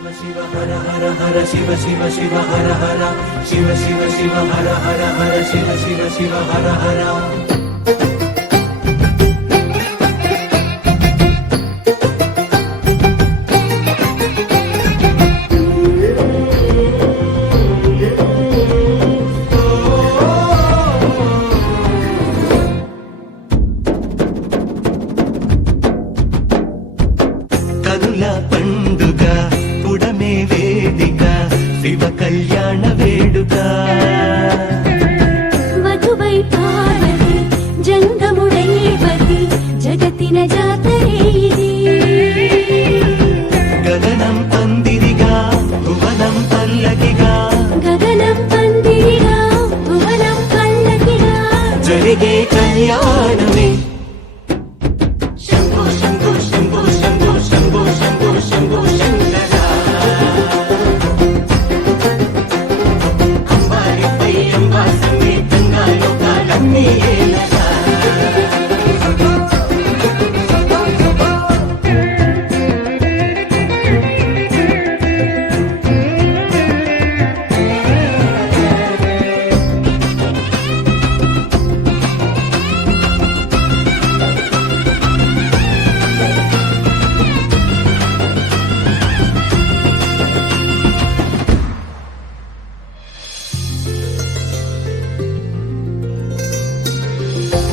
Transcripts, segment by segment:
शिव हर हर हर शिव शिव शिव हर हर शिव शिव शिव हर हर हर शिव शिव शिव हर हर పండుగ పుడమే వేదిక శివ కళ్యాణ వేడుక మధువై పార్వతి జంగముడైవతి జగతిన జాతరే ఇది గగనం పందిరిగా భువనం పల్లకిగా గగనం పందిరిగా భువనం పల్లకిగా జరిగే కళ్యాణమే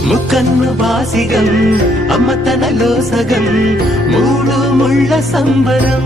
ముక్కన్ను బాసిగం అమ్మ తనలో సగం మూడు ముళ్ళ సంబరం